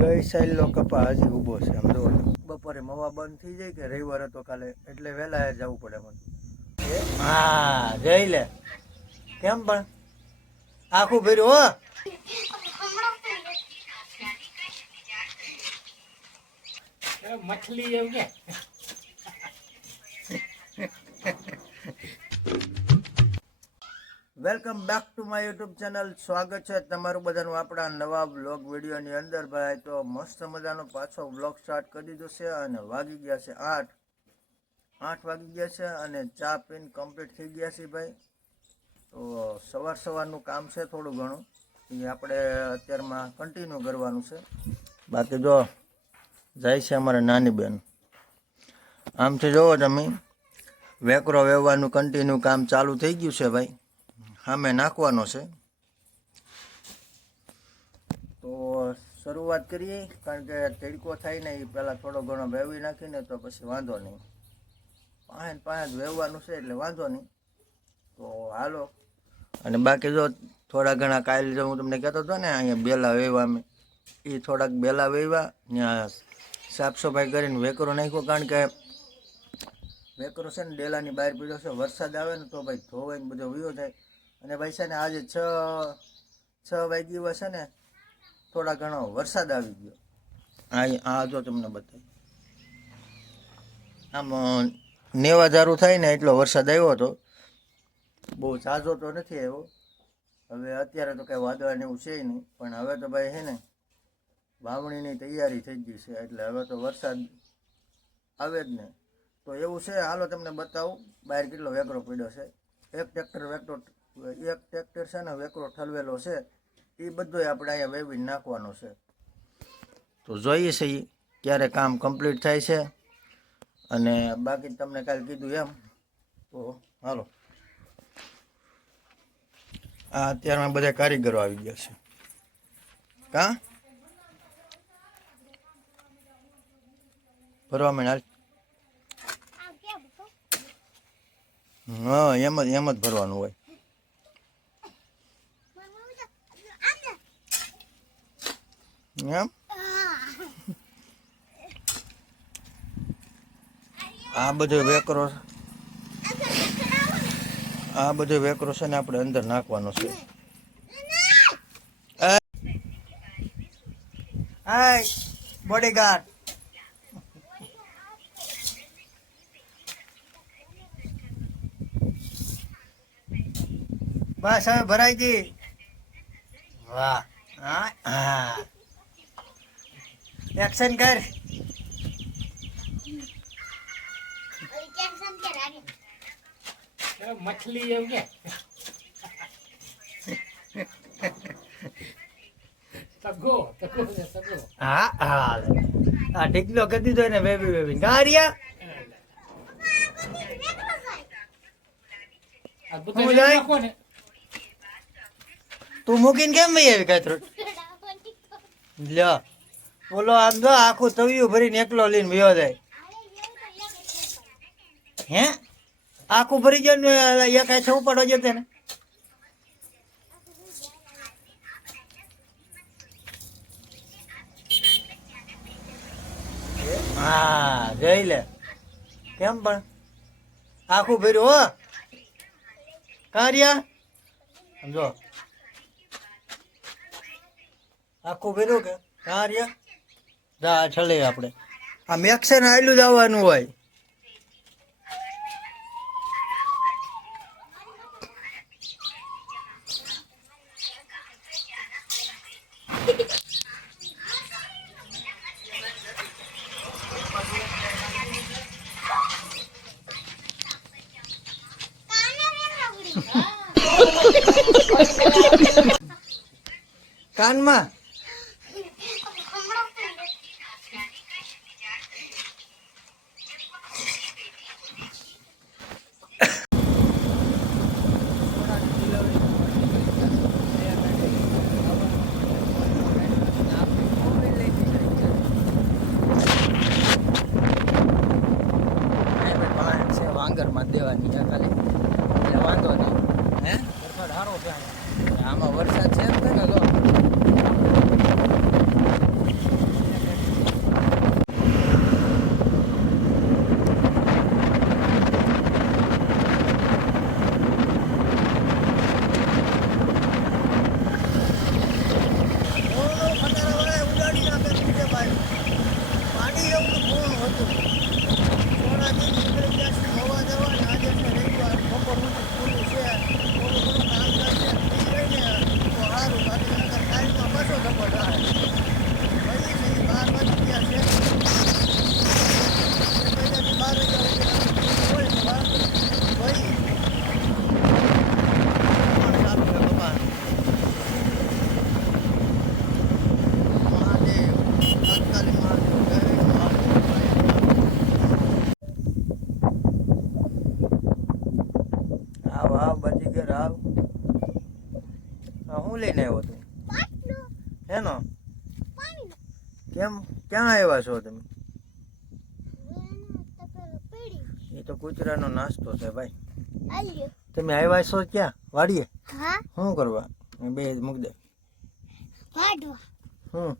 ગઈ સાઈલો કપા હજી ઊભો છે. આમ જો બપોરે મવા બંધ થઈ જાય કે રવિવાર હતો કાલે એટલે વહેલા જવું પડે મને. હા જઈ લે કેમ પણ આખું ભર્યું હો. મછલી એવું કે welcome back to my YouTube channel. સ્વાગત છે તમારું બધાનું આપણા નવા બ્લોગ વિડીયોની અંદર. ભાઈ તો મસ્ત મજાનો પાછો બ્લોગ સ્ટાર્ટ કરી દીધો છે અને વાગી ગયા છે 8 વાગી ગયા છે અને ચા પીને કમ્પ્લીટ થઈ ગયા છે ભાઈ. તો સવારનું કામ છે થોડું ઘણું એ આપણે અત્યારમાં કન્ટિન્યુ કરવાનું છે. બાકી જો જાય છે અમારા નાની બેન. આમથી જોવો તમે વેકરો વેવવાનું કન્ટિન્યુ કામ ચાલુ થઈ ગયું છે ભાઈ. સામે નાખવાનો છે તો શરૂઆત કરીએ, કારણ કે તડકો થાય ને એ પહેલાં થોડો ઘણો વેવી નાખીને તો પછી વાંધો નહીં. પાંચ વેવવાનું છે એટલે વાંધો નહીં. તો હાલો. અને બાકી જો થોડા ઘણા કાલે જો હું તમને કહેતો હતો ને અહીંયા બેલા વેવા મેં એ થોડાક બેલા વેવા ત્યાં સાફ સફાઈ કરીને વેકરો નાખ્યો, કારણ કે વેકરો છે ને ડેલાની બહાર પીડ્યો છે. વરસાદ આવે ને તો ભાઈ ધોવાઈને બધો વયો જાય. અને ભાઈ છે ને આજે 6 વાગ્યા છે ને થોડા ઘણો વરસાદ આવી ગયો. આ જો તમને બતાવી આમ 90,000 થાય ને એટલો વરસાદ આવ્યો હતો. બહુ ઝાઝો તો નથી આવ્યો. હવે અત્યારે તો કંઈ વાદળાને એવું છે નહીં, પણ હવે તો ભાઈ છે ને વાવણીની તૈયારી થઈ ગઈ છે એટલે હવે તો વરસાદ આવે જ ને. તો એવું છે, હાલો તમને બતાવું બહાર કેટલો વેકરો પડ્યો છે. એક ટ્રેક્ટર છે ને વેકરો ઠલવેલો છે એ બધો આપણે અહીંયા વેવીને નાખવાનો છે. તો જોઈએ છે ક્યારે કામ કમ્પ્લીટ થાય છે. અને બાકી તમને કાલે કીધું એમ તો હાલો. આ અત્યારમાં બધા કારીગરો આવી ગયા છે. કા ભરવા માંડ હાલ. હા એમ જ ભરવાનું હોય. એમ આ બધો વેકરો છે ને આપણે અંદર નાખવાનો છે. હાય બોડીગાર્ડ. બસ હવે ભરાઈ ગઈ. વાહ. હા એક્શન કર. મછલી એવું કે સગો. હા હા આ ઢીકલો કરી દીધો ને વેવી ગારિયા. તું મૂકીને કેમ ભાઈ આવી કાતરો લ્યો. બોલો આમ જો આખું તવિયું ભરીને એકલો લઈને વયો જાય. હે આખું ભરી જાય ને એક છે ઉપાડો જતે ને. હા જઈ લે કેમ પણ આખું ભર્યું હો. કારિયા સમજો આખું ભર્યું કે કારિયા જા છલે આપણે આ મેક્સે ને આયલું જ આવવાનું હોય. કાનમાં વાંગરમાં દેવાની ખાલી એટલે વાંધો નહીં. હે વરસાદ સારો છે આમાં. વરસાદ છે એમ ને જો કેમ ક્યાં આવ્યા છો તમે? એ તો કૂતરાનો નાસ્તો છે ભાઈ. તમે આવ્યા છો ક્યાં? વાડીએ? શું કરવા? બે મૂક દે. શું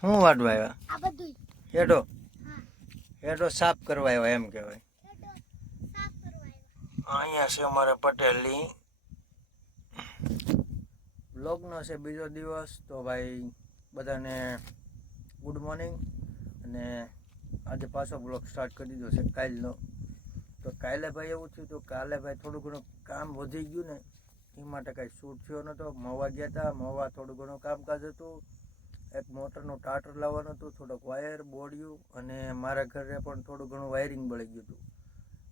શું વાટવા આવ્યા? હેડો હેડો સાફ કરવા આવ્યા એમ કહેવાય. અહીંયા છે અમારા પટેલની બ્લોગનો છે બીજો દિવસ. તો ભાઈ બધાને ગુડ મોર્નિંગ. અને આજે પાછો બ્લોગ સ્ટાર્ટ કરી દીધો છે કાલનો. તો કાલે ભાઈ એવું થયું હતું, કાલે ભાઈ થોડું ઘણું કામ વધી ગયું ને એ માટે કાંઈ શૂટ થયો નહોતો. મહુવા ગયા હતા. મહુવા થોડું ઘણું કામકાજ હતું. એક મોટરનું ટાટર લાવવાનું હતું, થોડોક વાયર બોડ્યું, અને મારા ઘરે પણ થોડું ઘણું વાયરિંગ બળી ગયું હતું.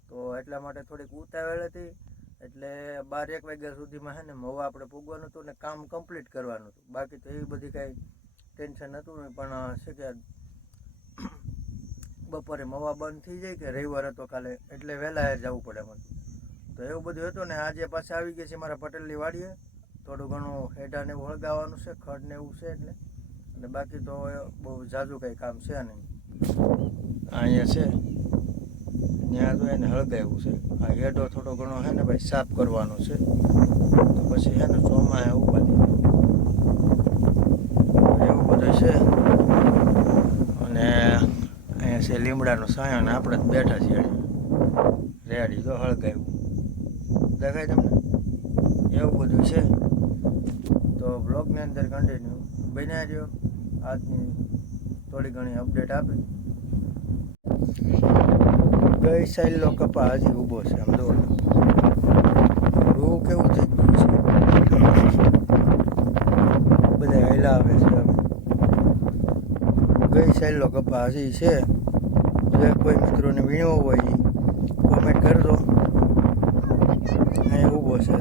તો એટલા માટે થોડીક ઉતાવળ હતી. એટલે 12-1 વાગ્યા સુધીમાં છે ને મહુવા આપણે પૂગવાનું હતું ને કામ કમ્પ્લીટ કરવાનું હતું. બાકી તો એવી બધી કાંઈ ટેન્શન હતું નહીં. પણ છે કે બપોરે મહુવા બંધ થઈ જાય કે રવિવાર હતો કાલે, એટલે વહેલા જવું પડે એમ હતું. તો એવું બધું હતું ને આજે પાછા આવી ગયા છે મારા પટેલની વાડીએ. થોડું ઘણું હેઠા ને એવું હળગાવવાનું છે, ખડ ને એવું છે એટલે. અને બાકી તો બહુ ઝાઝું કંઈ કામ છે નહીં. અહીંયા છે ત્યાં તો એને હળગાવ્યું છે. આ હેડો થોડો ઘણો છે ને ભાઈ સાફ કરવાનો છે. તો પછી છે ને ચોમાએ ઉપાધી એવું બધું છે. અને અહીંયા છે લીમડાનો સાયો ને આપણે જ બેઠા છીએ રેડી. તો હળગાવ્યું દેખાય તમને? એવું બધું છે. તો બ્લોગની અંદર કન્ટિન્યુ બન્યા રહ્યો. આજની થોડી ઘણી અપડેટ આપી. ગઈ સાઈડનો કપા હજી ઊભો છે. આમ જો રૂ કેવું થઈ ગયું છે. બધા હેલા આવે છે. ગઈ સાઈડનો કપા હજી છે. જે કોઈ મિત્રોને વીણવો હોય એ કોમેન્ટ કરજો. અહીંયા ઊભો છે.